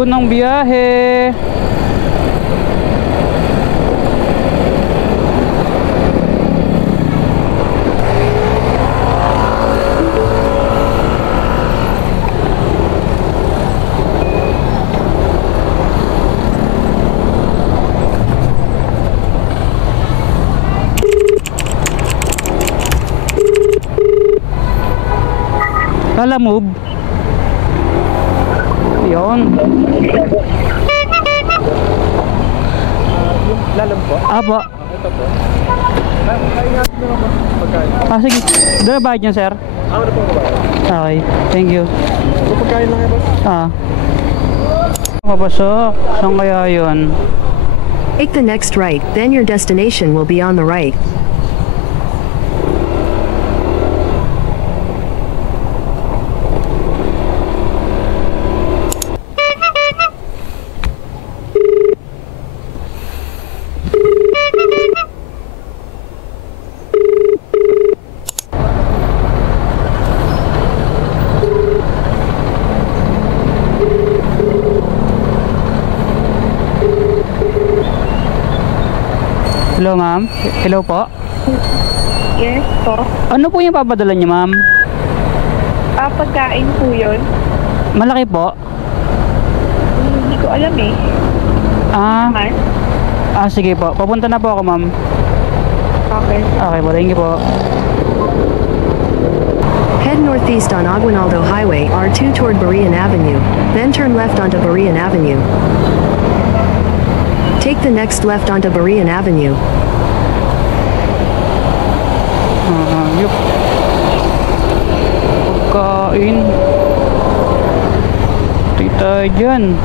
Unang biyahe. Kala move. Yun. Yung lalam po? Apo. Ito po. Kaingat nyo naman pagkain. Sige. Dala bayad niya, sir? Ano po ba? Okay. Thank you. Ito pagkain lang yan, boss? Mapasok. Saan kaya yun? Take the next right, then your destination will be on the right. Hello, ma'am. Hello po. Yes po. Ano po yung papadala niyo, ma'am? Pagkain po yun. Malaki po? Hindi ko alam eh. Naman. Sige po. Papunta na po ako, ma'am. Okay. Okay po. Thank you po. Head northeast on Aguinaldo Highway R2 toward Berean Avenue, then turn left onto Berean Avenue. Take the next left onto Berean Avenue. Yup. Pagkain. Tita dyan.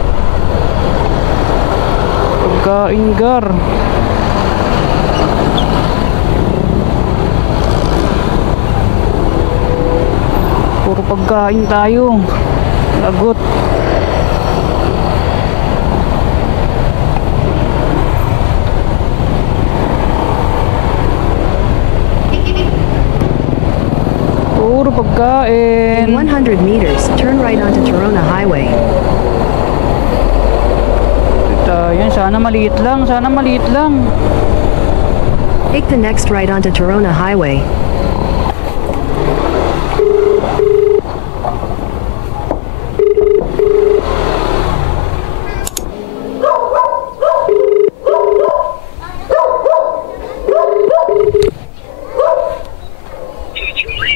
Pagkain, gar. Puro pagkain tayo. Lagot. Puro pagkain. In 100 meters, turn right onto Torona Highway. Yan, sana maliit lang. Sana maliit lang. Take the next right onto Torona Highway.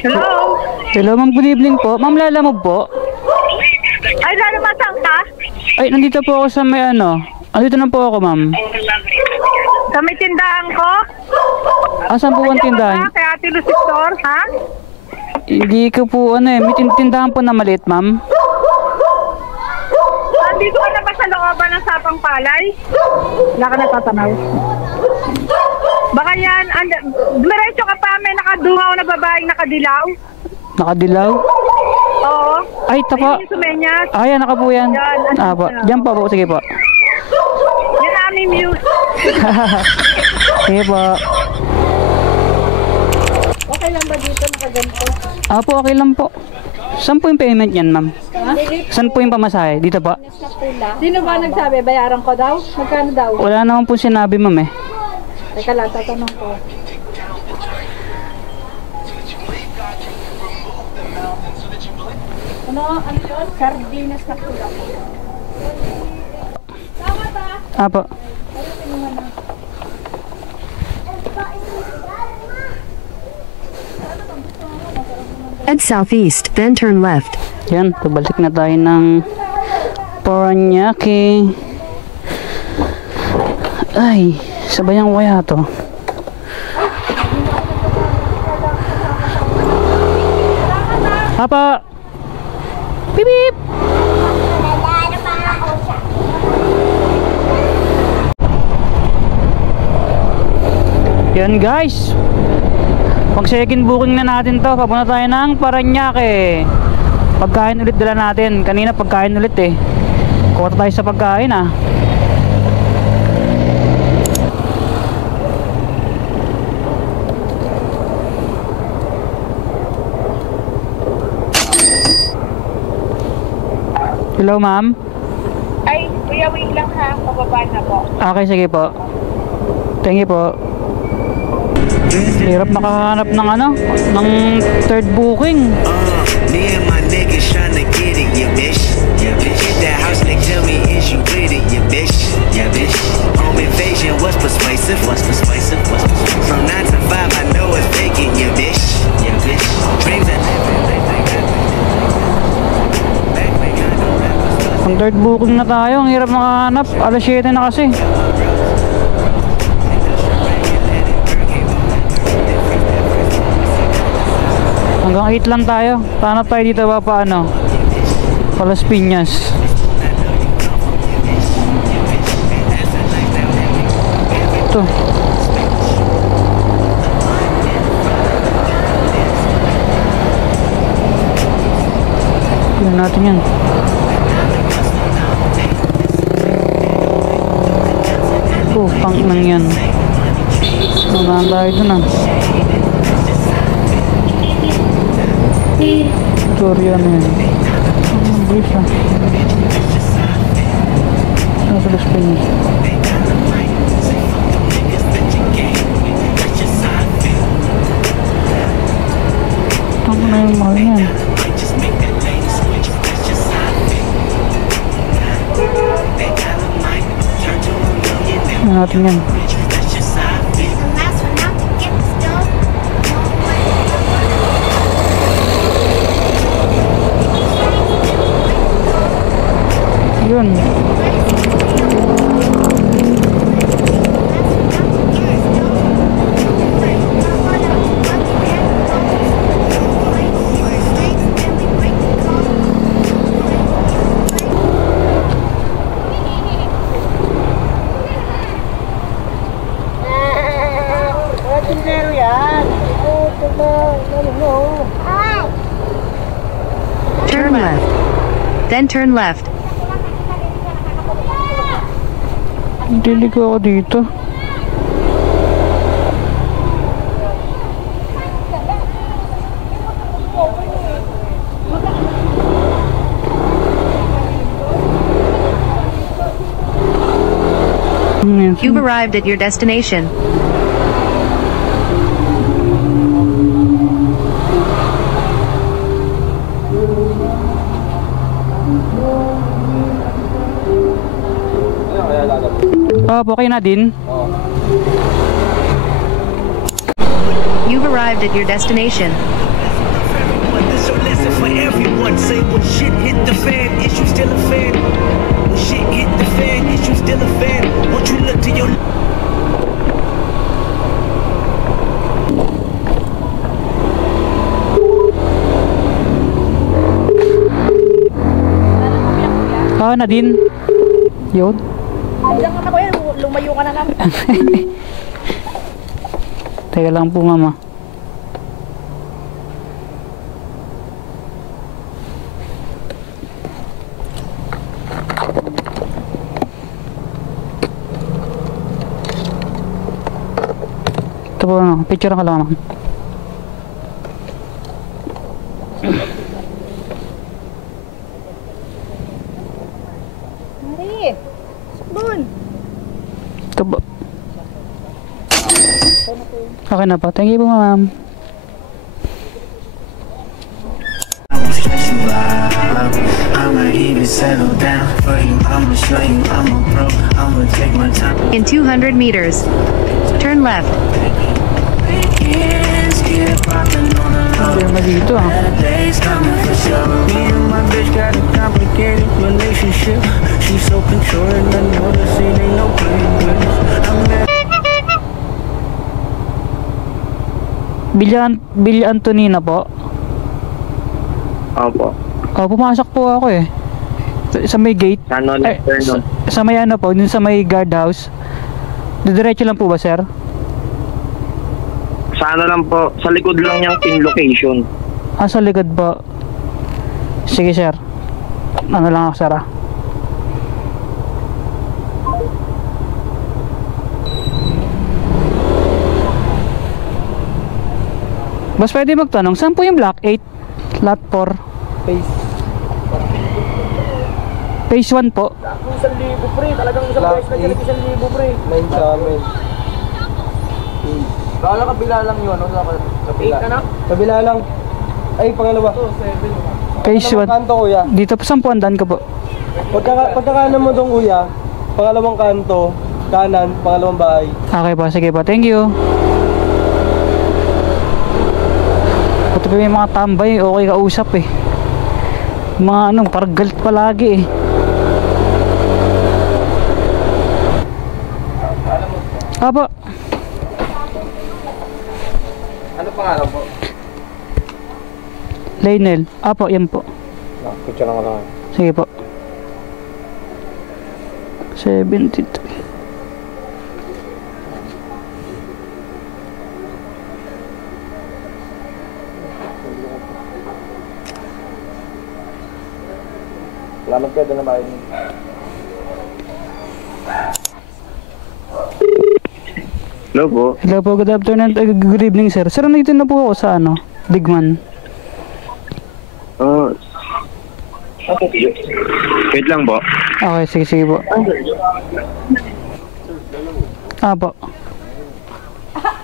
Hello? Hello, ma'am. Good evening po. Ma'am, lalamog po. Ay, lalamasang ka? Ay, nandito po ako sa may ano. Andito na po ako, ma'am. Sa may tindahan ko? Saan po ang Ayaw tindahan? ka ba kay Ate Lucictor, ha? Hindi ko po ano eh. May tindahan po na maliit, ma'am. Nandito ka na ba sa looban ng Sapang Palay? Wala ka natatanaw. Baka yan, diretso ka pa, may nakadungaw na babaeng nakadilaw. Nakadilaw? Oo. Ay, tapa. Ayun yung Sumenyas. Yan, naka po yan. Yan, Po. Diyan po. Sige po. Yan aming mute. Sige po. Okay lang ba dito nakaganto? Okay lang po. Saan po yung payment yan, ma'am? Saan po yung pamasahe? Dito po? Sino ba nagsabi? Bayaran ko daw? Magkano daw? Wala naman po sinabi, ma'am eh. Teka lang, tatanong ko. Ano yun? Sardinas na pula. Apo. Head southeast, then turn left. Yan, pabalik na tayo ng Paranaque. Ay, sabayan ko kaya to. Apa? Bip bip. Yan guys. Pag second booking na natin to, papunta tayo ng Paranaque. Pagkain ulit dala natin. Kanina pagkain ulit eh. Kuha tayo sa pagkain ah. Hello ma'am. Ay, kuya, wait lang ha. Pababa na po. Okay, sige po. Thank you po. Hirap makahanap ng ano, ng third booking. Me and my niggas tryna get it, yeah, bitch. Yeah, bitch. Hit that house, nigga, tell me, is you with it, yeah, bitch. Yeah, bitch. Home invasion was persuasive. Was persuasive. Was persuasive. From 9 to 5, I know it's vacant, yeah, bitch. Yeah, bitch. Dreams that Ang third booking na tayo, ang hirap makahanap. Alas 7 na kasi. Hanggang 8 lang tayo. Hanap tayo dito ba pa ano? Palas Piñas. Ito. Tignan natin yan. Oh, pang nang yan. Nanahan tayo dun ah. Victoria na yan. Ang bilis ah. Nasa Las Piñas. Ang na yung mahal yan. Ano natin yan? Yun. Turn left. Then turn left. Dilig ako dito. You've arrived at your destination. Okay na din. You've arrived at your destination. So listen for everyone. Say when shit hit the fan, is you still a fan? When shit hit the fan, is you still a fan? Won't you look to your Na din. Yun. Diyan ka na kuya, lumayo ka na lang. Teka lang po mama. Ito po ano, picture ka lang naman. Mari, doon. Ito po. Okay na po. Thank you po ma'am. I might even settle down for you. I'ma show you I'm a pro. I'ma take my time. In 200 meters, turn left. Firma dito ah. Days coming for sure. Me and my bitch got a complicated relationship. She's so controlling. I know this ain't no playing games. Bilya Antonina po. Opo. Oh, pumasok po ako eh. Sa may gate. Ano Ay, sir, no? sa may ano po, dun sa may guardhouse. Diretso lang po ba, sir? Sa ano lang po, sa likod lang niyang pin location. Ah, sa likod po. Sige, sir. Ano lang ako, sir ah. Boss, pwede magtanong, saan po yung block 8? Lot 4? Face. Phase 1 po. 1,000 pre, talagang isang price na dyan, 1,000 pre. 9 sa amin. Baka kabila lang yun, no? Kabila. 8 na? Kabila lang. Ay, pangalawa. 7. Phase 1. Kanto, kuya. Dito po, saan po ang daan ka po? Pagkakanan mo doon, kuya, pangalawang kanto, kanan, pangalawang bahay. Okay po, sige po. Thank you. Ito pa may mga tambay, okay kausap eh. Mga ano, parang galit palagi eh. Apo. Ano pangalan po? Lainel. Apo, yan po. Picture lang lang. Sige po. 73. Salamat kayo doon na bahay niyo. Hello po. Hello po, good afternoon. Good evening sir. Sir, nandito na po ako sa ano? Digman. Wait lang po. Okay, sige po. Apo.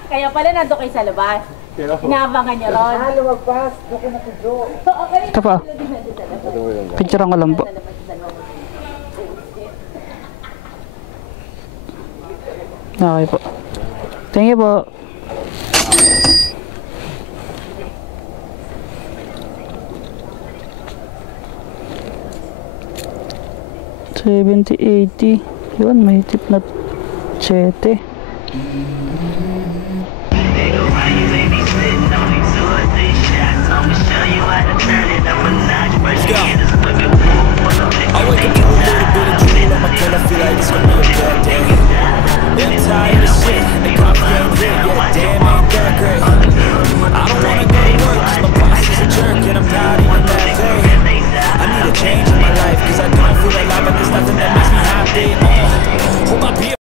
Kaya pala nandun kayo sa labas. Inaabangan niyo ron. Lumagpas. Doon na po. Ito pa. Picturean ko lang po. Okay po. Thank you po. $70, $80. Yun, may tip na 7.